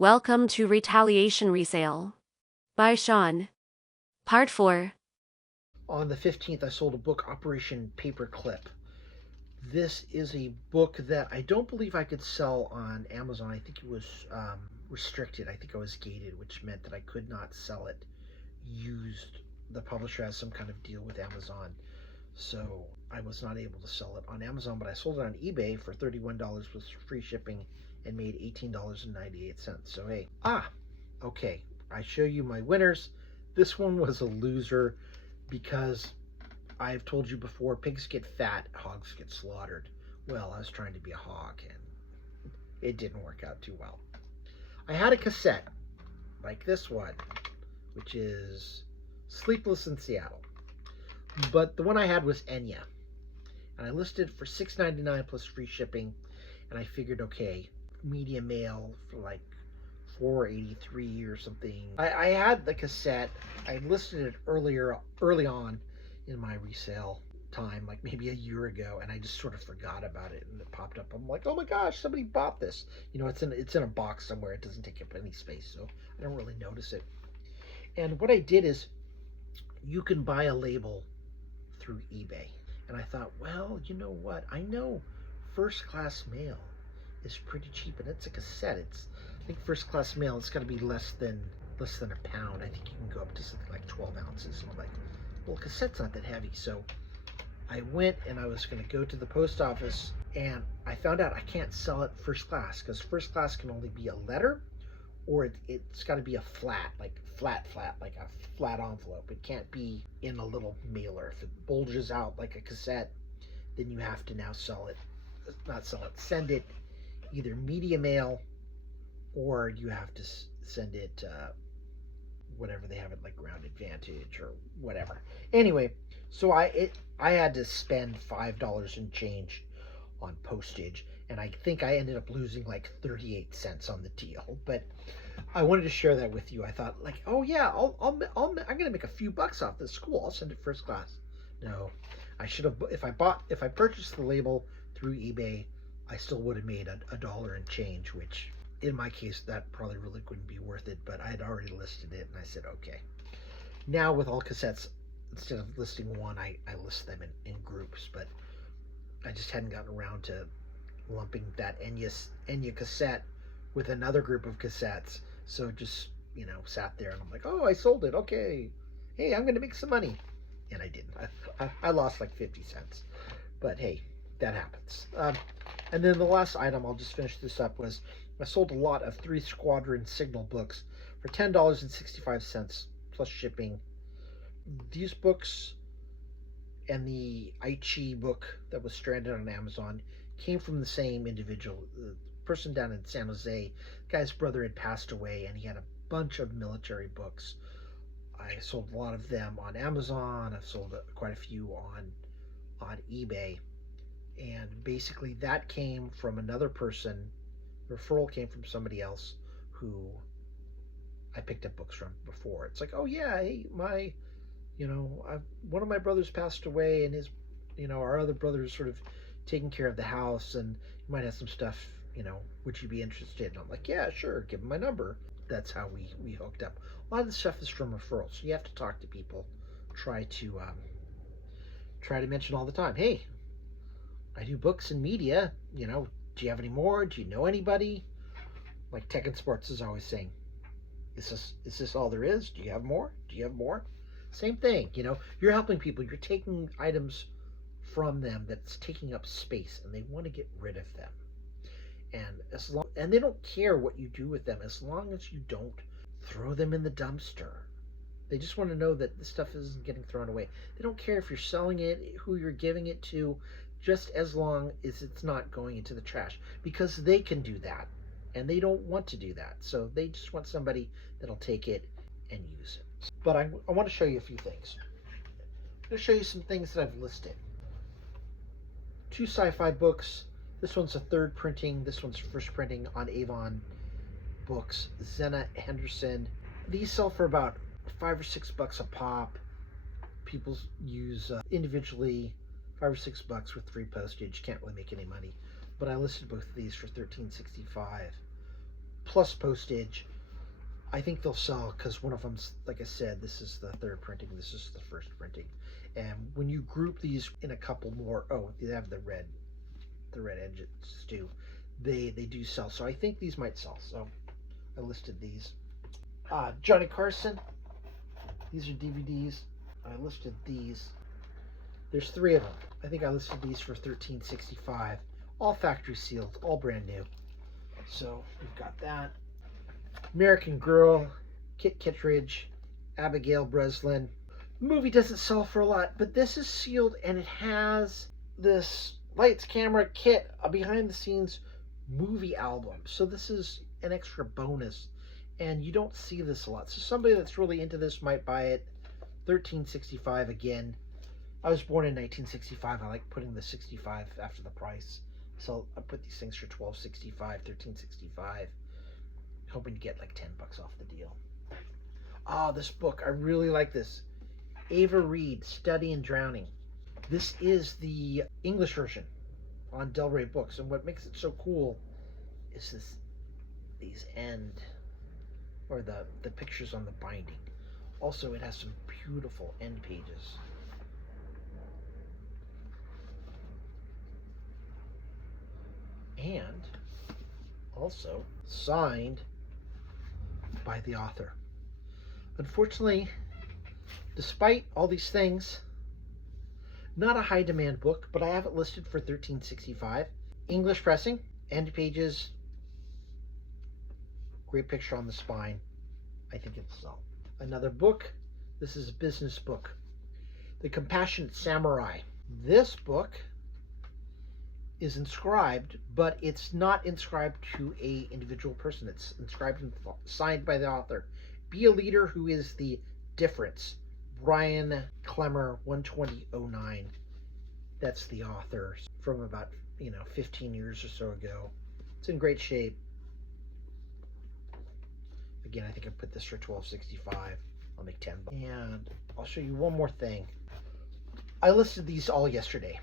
Welcome to Retaliation Resale by Sean. Part 4. On the 15th, I sold a book, Operation Paperclip. This is a book that I don't believe I could sell on Amazon. I think it was restricted. I think I was gated, which meant that I could not sell it used. The publisher has some kind of deal with Amazon. So I was not able to sell it on Amazon, but I sold it on eBay for $31 with free shipping and made $18.98. So hey, okay. I show you my winners. This one was a loser because I've told you before, pigs get fat, hogs get slaughtered. Well, I was trying to be a hog and it didn't work out too well. I had a cassette like this one, which is Sleepless in Seattle. But the one I had was Enya. And I listed it for $6.99 plus free shipping. And I figured, okay, medium mail for like $4.83 or something. I had the cassette. I listed it early on in my resale time, like maybe a year ago, and I just sort of forgot about it, and it popped up. I'm like, oh my gosh, somebody bought this. It's in a box somewhere. It doesn't take up any space, so I don't really notice it. And what I did is, you can buy a label through eBay, and I thought, well, you know what? I know First Class Mail is pretty cheap, and it's a cassette. I think First Class Mail, it's got to be less than a pound. I think you can go up to something like 12 ounces. And I'm like, well, cassette's not that heavy. So I went and I was going to go to the post office, and I found out I can't sell it first class because first class can only be a letter, or it's got to be a flat, like flat, like a flat envelope. It can't be in a little mailer. If it bulges out like a cassette, then you have to now send it either media mail, or you have to send it whatever they have it, like Ground Advantage or whatever. Anyway, so I had to spend $5 and change on postage, and I think I ended up losing like 38 cents on the deal. But I wanted to share that with you. I thought, like, oh yeah, I'm gonna make a few bucks off this. Cool, I'll send it first class. No, I should have. If I purchased the label through eBay, I still would have made a dollar and change, which in my case that probably really wouldn't be worth it. But I had already listed it, and I said, okay. Now with all cassettes, instead of listing one, I list them in groups. But I just hadn't gotten around to lumping that Enya cassette with another group of cassettes. So it just, sat there, and I'm like, oh, I sold it. Okay. Hey, I'm going to make some money. And I didn't. I lost like 50 cents. But hey, that happens. And then the last item, I'll just finish this up, was I sold a lot of 3 Squadron Signal books for $10.65 plus shipping. These books and the Aichi book that was stranded on Amazon came from the same individual. The person down in San Jose, the guy's brother had passed away, and he had a bunch of military books. I sold a lot of them on Amazon. I've sold quite a few on eBay. And basically that came from another person. The referral came from somebody else who I picked up books from before. It's like, oh yeah, hey, one of my brothers passed away, and our other brother is sort of taking care of the house, and you might have some stuff, would you be interested? And I'm like, yeah, sure, give him my number. That's how we hooked up. A lot of the stuff is from referrals, so you have to talk to people. Try to mention all the time, hey, I do books and media. Do you have any more? Do you know anybody? Like Tech and Sports is always saying, is this all there is? Do you have more? Do you have more? Same thing. You're helping people. You're taking items from them that's taking up space, and they want to get rid of them. And they don't care what you do with them as long as you don't throw them in the dumpster. They just want to know that the stuff isn't getting thrown away. They don't care if you're selling it, who you're giving it to, just as long as it's not going into the trash, because they can do that, and they don't want to do that. So they just want somebody that'll take it and use it. But I want to show you a few things. I'm going to show you some things that I've listed. 2 sci-fi books. This one's a third printing. This one's first printing on Avon Books. Zena Henderson. These sell for about $5 or $6 a pop. People use individually $5 or $6 with free postage. Can't really make any money. But I listed both of these for $13.65. plus postage. I think they'll sell because one of them's, like I said, this is the third printing, this is the first printing. And when you group these in a couple more, oh, they have the red edges too. They do sell, so I think these might sell. So I listed these. Johnny Carson. These are DVDs. I listed these. There's 3 of them. I think I listed these for $13.65. All factory sealed, all brand new. So we've got that. American Girl, Kit Kittredge, Abigail Breslin. The movie doesn't sell for a lot, but this is sealed and it has this lights, camera, kit, a behind the scenes movie album. So this is an extra bonus, and you don't see this a lot. So somebody that's really into this might buy it. $13.65 again. I was born in 1965. I like putting the 65 after the price. So I put these things for $12.65, $13.65, hoping to get like $10 off the deal. This book, I really like this. Ava Reed, Study in Drowning. This is the English version on Del Rey Books, and what makes it so cool is these the pictures on the binding. Also, it has some beautiful end pages. And also signed by the author. Unfortunately, despite all these things, not a high demand book, but I have it listed for $13.65. English pressing, end pages, great picture on the spine. I think it'll sell. Another book, this is a business book, The Compassionate Samurai. This book is inscribed, but it's not inscribed to a individual person. It's inscribed and signed by the author. Be a Leader Who Is the Difference. Brian Clemmer, 12009. That's the author from about 15 years or so ago. It's in great shape. Again, I think I put this for $12.65. I'll make $10. And I'll show you one more thing. I listed these all yesterday.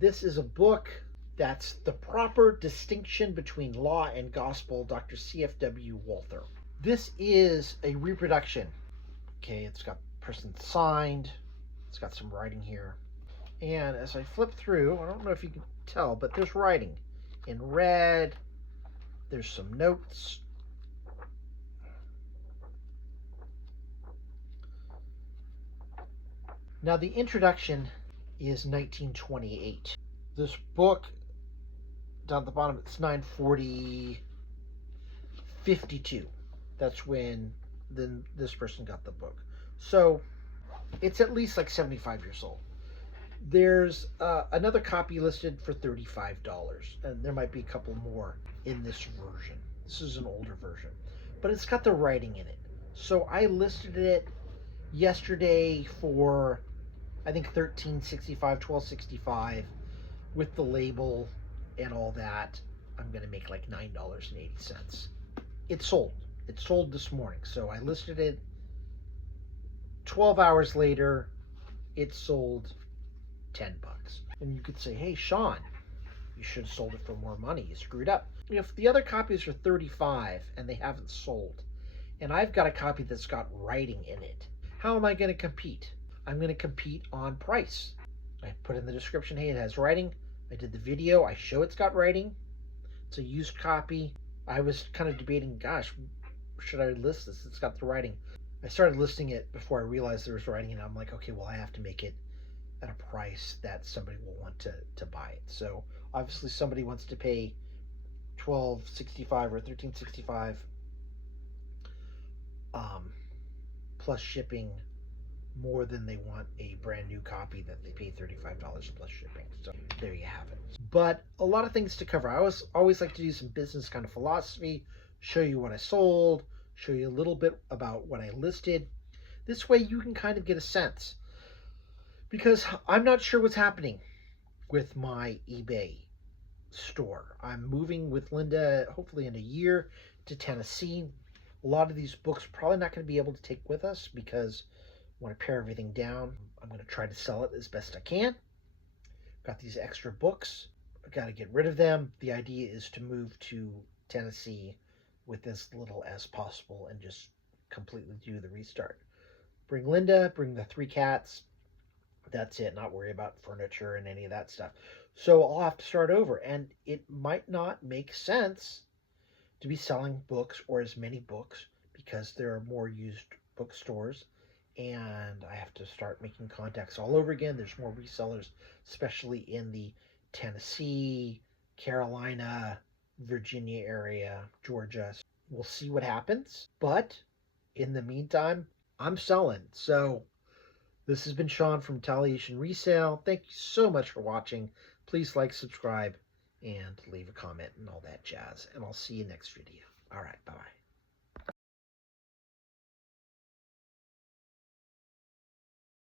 This is a book that's The Proper Distinction Between Law and Gospel, Dr. C.F.W. Walther. This is a reproduction. Okay, it's got person signed. It's got some writing here. And as I flip through, I don't know if you can tell, but there's writing in red. There's some notes. Now, the introduction is 1928. This book, down at the bottom, it's 940, 52. That's when this person got the book. So it's at least like 75 years old. There's another copy listed for $35, and there might be a couple more in this version. This is an older version, but it's got the writing in it. So I listed it yesterday for, I think, $13.65, $12.65 with the label and all that. I'm gonna make like $9.80. It's sold. It sold this morning. So I listed it. 12 hours later, it sold $10. And you could say, hey, Sean, you should have sold it for more money. You screwed up. If the other copies are $35 and they haven't sold, and I've got a copy that's got writing in it, how am I going to compete? I'm going to compete on price. I put in the description, hey, it has writing. I did the video. I show it's got writing. It's a used copy. I was kind of debating, gosh, should I list this? It's got the writing. I started listing it before I realized there was writing, and I'm like, okay, well, I have to make it at a price that somebody will want to buy it. So obviously somebody wants to pay $12.65 or $13.65 plus shipping more than they want a brand new copy that they pay $35 plus shipping. So there you have it. But a lot of things to cover. I always like to do some business kind of philosophy, show you what I sold, show you a little bit about what I listed. This way you can kind of get a sense, because I'm not sure what's happening with my eBay store. I'm moving with Linda hopefully in a year to Tennessee. A lot of these books probably not going to be able to take with us because I want to pare everything down. I'm going to try to sell it as best I can. Got these extra books. I've got to get rid of them. The idea is to move to Tennessee with as little as possible and just completely do the restart. Bring Linda, bring the 3 cats. That's it. Not worry about furniture and any of that stuff. So I'll have to start over, and it might not make sense to be selling books or as many books because there are more used bookstores, and I have to start making contacts all over again. There's more resellers, especially in the Tennessee, Carolina, Virginia area, Georgia. We'll see what happens. But in the meantime, I'm selling. So this has been Sean from Retaliation Resale. Thank you so much for watching. Please like, subscribe, and leave a comment and all that jazz. And I'll see you next video. All right, bye-bye.